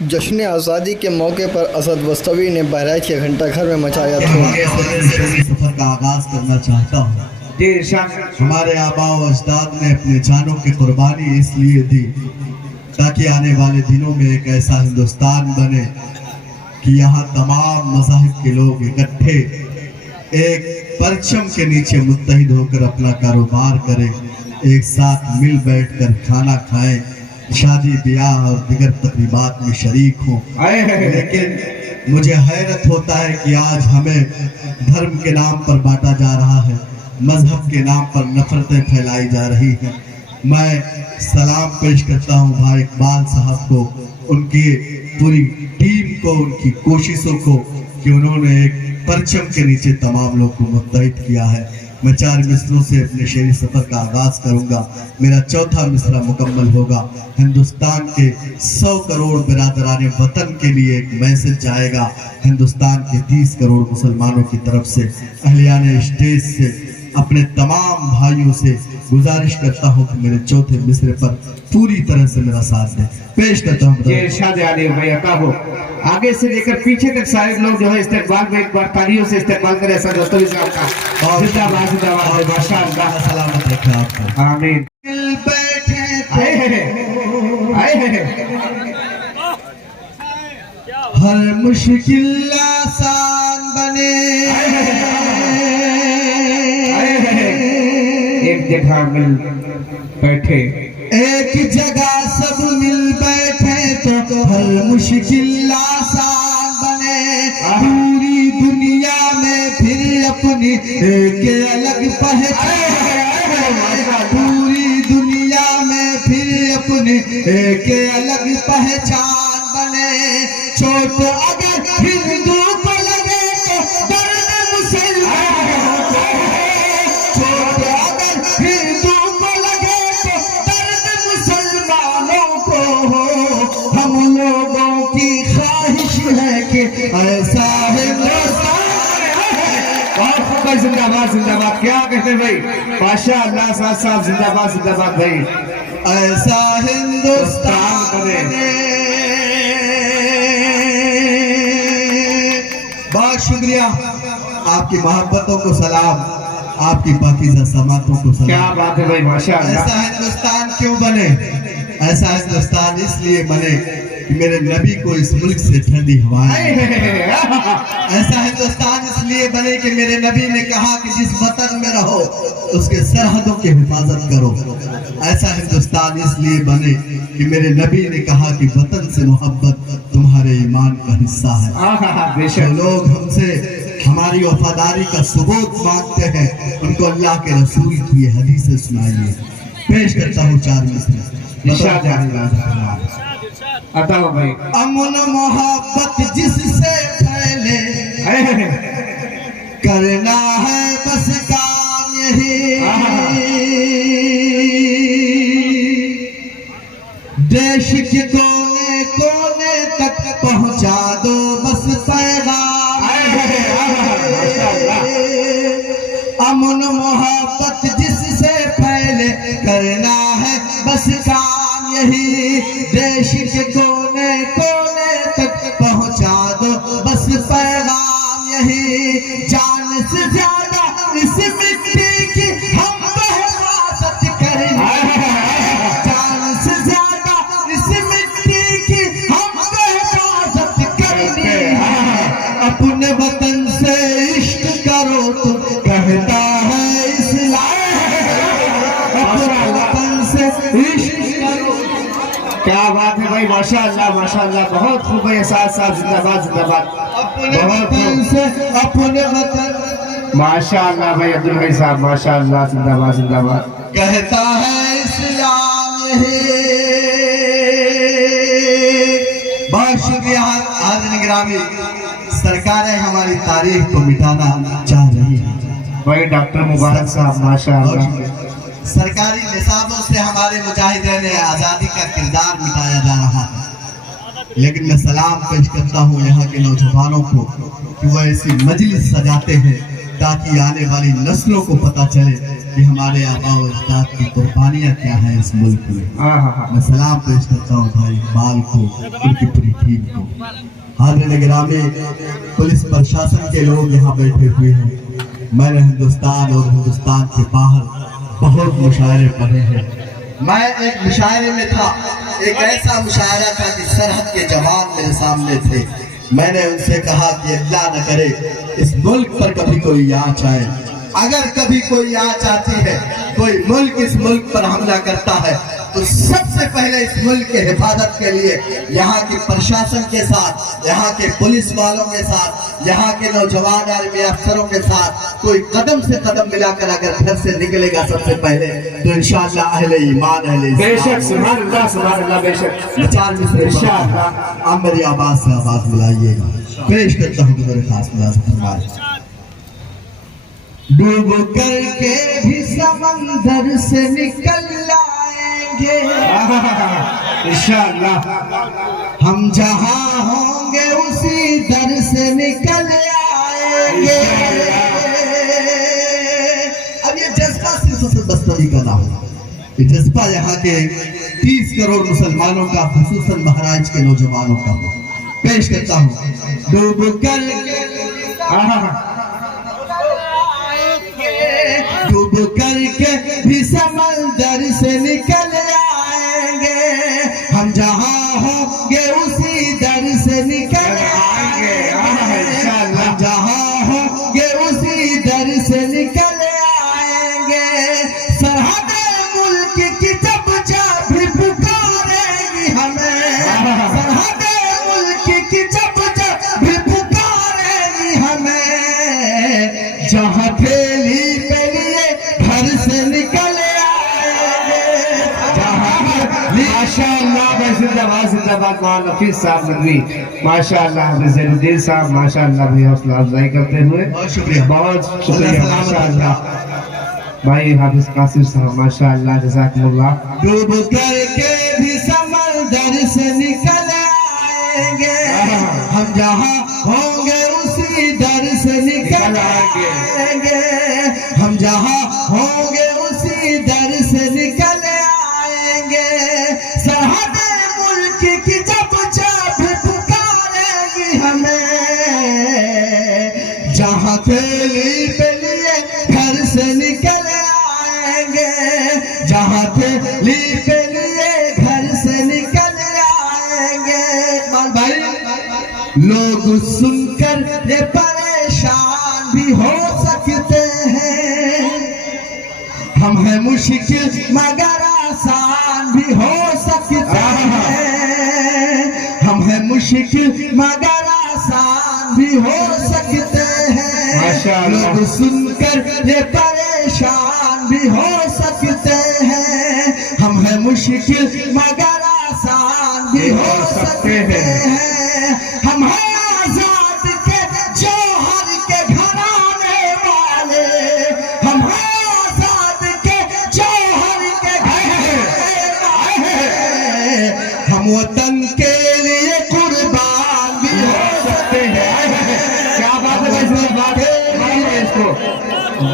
جشن آزادی کے موقع پر اسد وسطوی نے بہرائچ کے گھنٹہ گھر میں مچایا دھوم۔ سفر کا آغاز کرنا چاہتا ہوں۔ ہمارے آباء و اجداد نے اپنے جانوں کی قربانی اس لیے دی تاکہ آنے والے دنوں میں ایک ایسا ہندوستان بنے کہ یہاں تمام مذاہب کے لوگ اکٹھے ایک پرچم کے نیچے متحد ہو کر اپنا کاروبار کریں، ایک ساتھ مل بیٹھ کر کھانا کھائیں، شادی بیاہ اور دیگر تقریبات میں شریک ہوں۔ لیکن مجھے حیرت ہوتا ہے کہ آج ہمیں دھرم کے نام پر بانٹا جا رہا ہے، مذہب کے نام پر نفرتیں پھیلائی جا رہی ہیں۔ میں سلام پیش کرتا ہوں بھائی اقبال صاحب کو، ان کی پوری ٹیم کو، ان کی کوششوں کو کہ انہوں نے ایک پرچم کے نیچے تمام لوگ کو متحد کیا ہے۔ میں 4 مصروں سے اپنے شعری سفر کا آغاز کروں گا۔ میرا چوتھا مصرع مکمل ہوگا۔ ہندوستان کے 100 کروڑ برادران وطن کے لیے ایک میسج جائے گا، ہندوستان کے 30 کروڑ مسلمانوں کی طرف سے۔ اہلیان اسٹیج سے اپنے تمام بھائیوں سے گزارش کرتا ہوں کہ میرے چوتھے مصرع پر پوری طرح سے میرا ساتھ دیں۔ پیش کرتا ہوں یہ ارشاد عالی بھائی عطا ہو۔ آگے سے لے کر پیچھے تک سارے لوگ جو ہے استقبال میں ایک بار تالیوں سے استقبال کریں اسد وسطوی صاحب کا۔ زندہ باد زندہ باد ماشاء اللہ، سلامت رکھے آپ کو۔ آمین۔ ہر مشکل آسان بنے، ایک جگہ مل بیٹھے، ایک جگہ سب مل بیٹھے تو ہر مشکل آسان بنے۔ پوری دنیا میں پھر اپنی ایک الگ پہچان، پوری دنیا میں پھر اپنی ایک الگ پہچان بنے۔ چوٹ اگر ہندو کو لگے تو درد مسلمانوں کو ہے، چوٹ اگر ہندو کو لگے تو درد مسلمانوں کو ہو۔ ہم لوگوں کی خواہش ہے کہ ایسا ہندوستان زندہ باد زندہ باد۔ کیا کہتے ہیں بھائی؟ ماشاء اللہ ساتھ صاحب زندہ باد بھائی۔ ایسا ہندوستان بنے۔ بہت شکریہ، آپ کی محبتوں کو سلام، آپ کی پاکیزہ سماعتوں کو سلام۔ کیا بات ہے بھائی ماشاء اللہ۔ ایسا ہندوستان کیوں بنے؟ ایسا ہندوستان اس لیے بنے کہ میرے نبی کو اس ملک سے ٹھنڈی ہوائیں۔ ایسا ہندوستان اس لیے بنے کہ میرے نبی نے کہا کہ جس وطن میں رہو اس کے سرحدوں کی حفاظت کرو۔ ایسا ہندوستان اس لیے بنے کہ میرے نبی نے کہا کہ وطن سے محبت تمہارے ایمان کا حصہ ہے۔ جو لوگ ہم سے ہماری وفاداری کا ثبوت مانگتے ہیں ان کو اللہ کے رسول کی یہ حدیثیں سنائیے۔ پیش کرتا ہوں 4 مصرع۔ ارشاد عطا ہو بھائی۔ امن محبت جس سے پھیلے کرنا ہے بس کام یہی، دیش کے کونے کونے تک پہنچا دو بس پیغام۔ امن محبت جس سے پھیلے کرنا ہے بس کام یہی، دیش کے کونے کونے تک پہنچا دو بس پیغام یہی۔ جان سے زیادہ اس مٹی کی ہم حفاظت کریں گے، جان سے زیادہ اس مٹی کی ہم حفاظت کریں گے۔ اپنے وطن سے عشق کرو تو کہتا ہے اسلام، اپنے وطن سے عشق کرو۔ کیا بات ہے بھائی ماشاء اللہ بہت خوب ہے۔ ساتھ صاحب زندہ باد اپنے وطن سے اپنے وطن ماشاء اللہ بھائی عبد البھائی صاحب ماشاء اللہ زندہ باد۔ کہتا ہے اسلام ہے۔ بہت شکریہ حاضرین گرامی، سرکاریں ہماری تاریخ کو مٹانا چاہ رہی ہیں۔ بھائی ڈاکٹر مبارک صاحب ماشاء اللہ۔ سرکاری نصابوں سے ہمارے مجاہدین آزادی کا کردار مٹایا جا رہا ہے، لیکن میں سلام پیش کرتا ہوں یہاں کے نوجوانوں کو کہ وہ ایسی مجلس سجاتے ہیں ताकि आने वाली नस्लों को पता चले कि हमारे आबा और अजदाद की कुर्बानियाँ क्या हैं इस मुल्क में। मैं सलाम पेश करता हूँ भाई इकबाल को, उनकी पूरी टीम को। हाज़िरीन गिरामी, पुलिस प्रशासन के लोग यहाँ बैठे हुए हैं। मैंने हिंदुस्तान और हिंदुस्तान के बाहर बहुत मुशायरे पढ़े हैं। मैं एक मुशायरे में था, एक ऐसा मुशायरा था कि सरहद के जवान मेरे सामने थे। मैंने उनसे कहा कि अल्लाह न करे इस मुल्क पर कभी कोई आँच आए। अगर कभी कोई आँच आती है, कोई मुल्क इस मुल्क पर हमला करता है, तो सबसे पहले इस मुल्क के हिफाजत के लिए यहाँ के प्रशासन के साथ, यहाँ के पुलिस वालों के साथ, यहाँ के नौजवान आर्मी अफसरों के साथ कोई कदम से कदम मिलाकर अगर घर से निकलेगा सबसे पहले, तो इंशाअल्लाह अहले ईमान अहले बेशक सुभान अल्लाह बेशक मचान मिस्र इंशाअल्लाह। आप मेरी आवाज से आवाज मिलाइएगा। पेश करता हूँ मेरे खास मुलाज़िम। डूब करके भी समंदर से निकल आएंगे इंशाअल्लाह, हम जहाँ होंगे उसी दर से निकल आएंगे। अब ये जज्बा सिर्फ बस्तरी का नाम है, ये जज्बा यहाँ के 30 करोड़ मुसलमानों का, खुसूसन बहराइच के नौजवानों का हो। पेश करता हूँ। डूब करके डूब करके भी समंदर से निकल आएंगे, हम जहाँ होंगे उसी दर से निकल आएंगे। हम जहाँ होंगे उसी दर से निकल आएंगे। सरहद मुल्क की जब जब भी पुकारेंगी हमें, सरहद मुल्क की जब जब भी पुकारेंगी हमें, जहाँ थैली जिंदाबाद जिंदाबाद मौलाना नफीस साहब नदवी, माशाअल्लाह ज़ैनुद्दीन साहब माशाअल्लाह भी हौसला अफजाई करते हुए बहुत शुक्रिया, बहुत शुक्रिया माशाअल्लाह। भाई हाफिज कासिम साहब माशाअल्लाह जज़ाकुमुल्लाह। डूब करके भी समंदर से निकल आएंगे, हम जहाँ होंगे उसी दर से निकल आएंगे। हम जहाँ होंगे उसी दर से निकल आएंगे। सरहद की जब जब पुकारेगी हमें, जहाँ थैली पे लिए घर से निकल आएंगे, जहाँ थैली पे लिए घर से निकल आएंगे। भाई लोग सुनकर ये परेशान भी हो सकते हैं, हम हैं मुश्किल मगर आसान भी हो सकते हैं। हम हैं मुश्किल मगर आसान भी हो सकते हैं। लोग सुनकर ये परेशान भी हो सकते हैं, हम हैं मुश्किल मगर आसान भी हो सकते हैं। हम हैं आजाद के जौहर के घराने वाले, हम हैं आजाद के जौहर के घराने वाले, हम वतन के लिए कुर्बान भी हो सकते हैं। क्या बात है भाई, इसको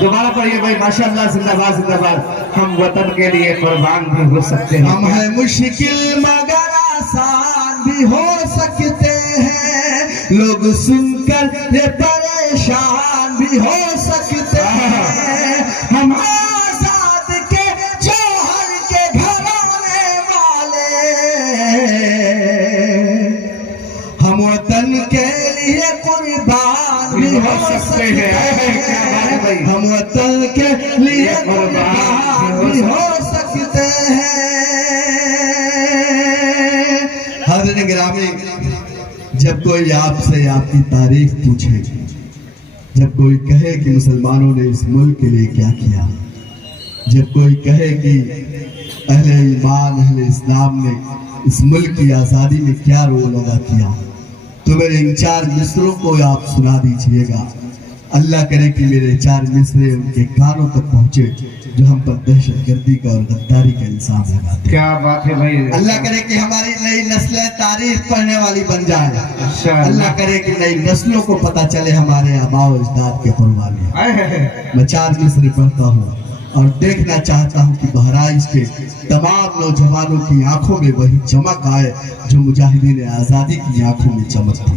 दोबारा पढ़िए भाई। माशाअल्लाह जिंदाबाद जिंदाबाद, हम वतन के लिए कुर्बान भी हो सकते हैं। हम हैं मुश्किल मगर आसान भी हो सकते हैं। लोग सुनकर ये परेशान भी हो सकते हैं। हम आजाद के जौहर के घराने वाले, हम वतन के लिए कुर्बान भी हो सकते हैं। हम वतन के लिए कुर्बान भी हो सकते हैं। हाज़िरीन गिरामी, जब कोई आपसे आपकी तारीफ पूछे, जब कोई कहे कि मुसलमानों ने इस मुल्क के लिए क्या किया, जब कोई कहे कि अहले ईमान अहले इस्लाम ने इस मुल्क की आज़ादी में क्या रोल अदा किया, तो मेरे इन 4 मिसरों को आप सुना दीजिएगा। अल्लाह करे कि मेरे 4 मिसरे उनके कानों तक पहुंचे जो हम पर दहशत गर्दी का और गद्दारी का इल्जाम लगाते हैं। क्या बात है भाई। अल्लाह करे कि हमारी नई नस्लें तारीख पढ़ने वाली बन जाए। इंशाअल्लाह। अल्लाह करे कि नई नस्लों को पता चले हमारे आबा और अजदाद के कुर्बानी। मैं 4 मिसरे पढ़ता हूँ और देखना चाहता हूँ कि बहराइच के तमाम नौजवानों की आंखों में वही चमक आए जो मुजाहिदीन आज़ादी की आंखों में चमक थी।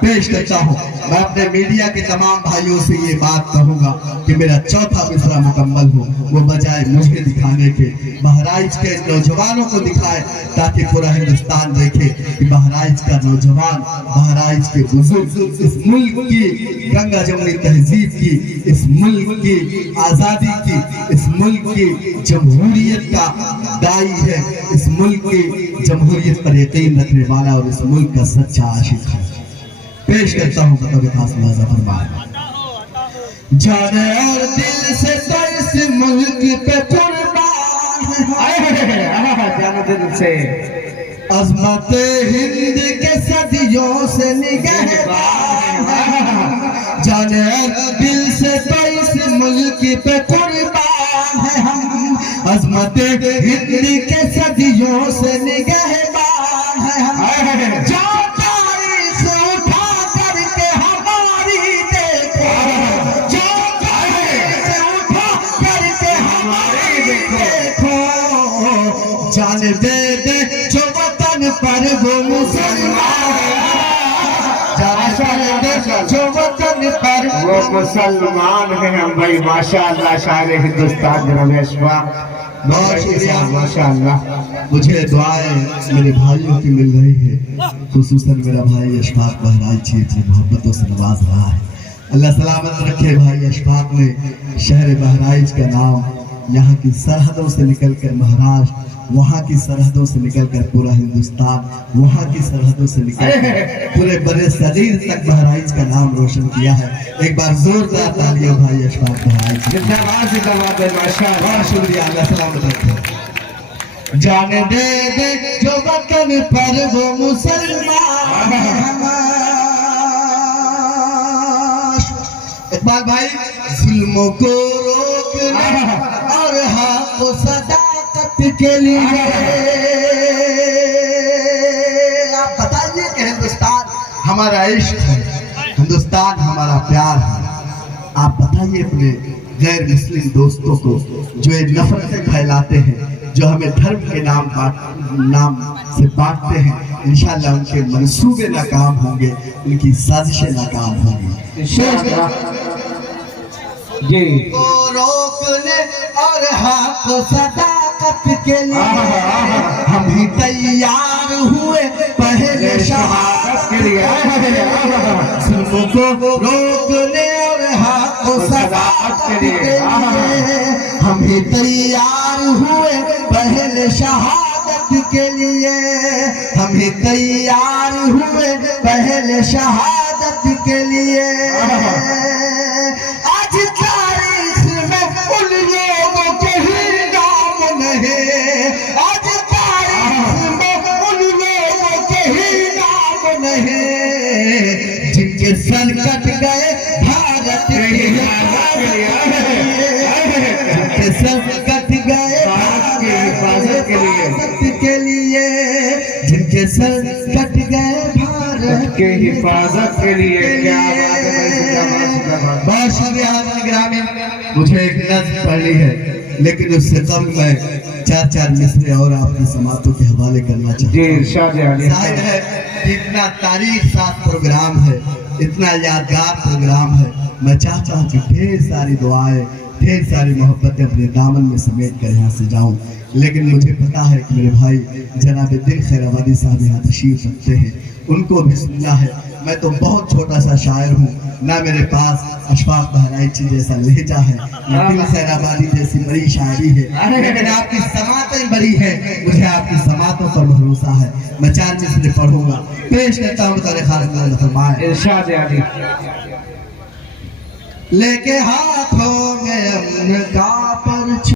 पेश करता हूँ, मैं अपने मीडिया के तमाम भाइयों से ये बात कहूँगा कि मेरा चौथा मिसरा मुकम्मल हो, वो बजाय मुझे दिखाने के बहराइच के नौजवानों को दिखाए ताकि पूरा हिंदुस्तान देखे कि बहराइच का नौजवान, बहराइच के बुजुर्ग इस मुल्क की गंगा जमुनी तहजीब की, इस मुल्क की आज़ादी की, इस मुल्क की जमहूरियत का दाई है, इस मुल्क की जमहूरियत पर यकीन रखने वाला और इस मुल्क का सच्चा आशिक है। पेश करता हूँ बतौर खास मुलाज़ा फरमाए। जाने और दिल से तो इस मुल्क पे कुर्बान है, जाने दिल से अज़मत हिंद के सदियों से निगहबान है। जाने और दिल से तो इस मुल्क पे कुर्बान है हम, अज़मत हिंद के सदियों से निगहबान है हम। जो तारीख उठा करके हमारी देखो, जो तारीख उठा करके हमारी देखो, जान दे दे जो वतन पर वो मुसलमान, जान दे जो वतन पर वो मुसलमान हैं हम भाई। माशाअल्लाह, शायर हिंदुस्तान रमेश भाई, बहुत शुक्रिया। माशाअल्लाह। मुझे दुआएं मेरे भाइयों की मिल रही है, खुसूसन मेरा भाई अशफाक बहराइची इतनी मोहब्बतों से नवाज रहा है। अल्लाह सलामत रखे भाई अशफाक ने शहर बहराइच का नाम यहाँ की सरहदों से निकलकर महाराष्ट्र, वहाँ की सरहदों से निकलकर पूरा हिंदुस्तान, वहाँ की सरहदों से निकलकर पूरे बड़े सगीर तक बहराइच का नाम रोशन किया है। एक बार जोरदार तालियां भाई अशफाक बहराइच। जिंदाबाद जिंदाबाद है, माशाअल्लाह। बहुत शुक्रिया, अल्लाह सलामत रखे। जाने दे दे जो वतन पर वो मुसलमान। इकबाल भाई, जुल्मों को रोकने और हक को सदाकत के लिए आप बताइए कि हिंदुस्तान हमारा इश्क है, हिंदुस्तान हमारा प्यार है। आप बताइए अपने गैर मुस्लिम दोस्तों को जो ये नफरतें फैलाते हैं, जो हमें धर्म के नाम से बांटते हैं, इंशाअल्लाह उनके मंसूबे नाकाम होंगे, उनकी साजिशें नाकाम होंगी इंशाअल्लाह। जी को रोकने और हक सदाकत के लिए हम ही तैयार हुए पहले शहादत के लिए। जुल्मों को रोकने और हक सदाकत के लिए हम ही तैयार हुए पहले शहादत के लिए, हम ही तैयार हुए पहले शहादत के लिए। आज तारीख में उन लोगों के ही नाम नहीं, आज तारीख में उन लोगों के ही नाम नहीं जिनके सर कट गए भारत के जिनके सर कट गए भारत की हिफाजत के लिए, जिनके सर कट गए भारत के हिफाजत के लिए। क्या बात है भाई, जिंदाबाद जिंदाबाद। बहुत शुक्रिया ग्रामी। मुझे एक नज़्म पढ़नी है, लेकिन उससे कम मैं 4 मिसरे और आपकी समातों के हवाले करना चाहता जी हूँ। इरशाद अली। जाहिर है कि इतना तारीख साथ प्रोग्राम है, इतना यादगार प्रोग्राम है। मैं चाहता हूँ कि ढेर सारी दुआएं, ढेर सारी मोहब्बतें अपने दामन में समेट कर यहाँ से जाऊँ, लेकिन मुझे पता है कि मेरे भाई जनाब दिल खैराबादी साहब यहाँ तशरीफ रखते हैं, उनको भी सुनना है। मैं तो बहुत छोटा सा शायर हूँ, ना मेरे पास अशफाक बहराइची जैसा लहजा है, ना दिल खैराबादी जैसी बड़ी शायरी है, लेकिन आपकी समातें बड़ी है। मुझे आपकी समातों पर भरोसा है। मैं 4 मिसरे पढ़ूंगा, पेश करता हूँ तारे खालिद फरमाए। इरशाद अली। लेके हाथों में अमन का परचम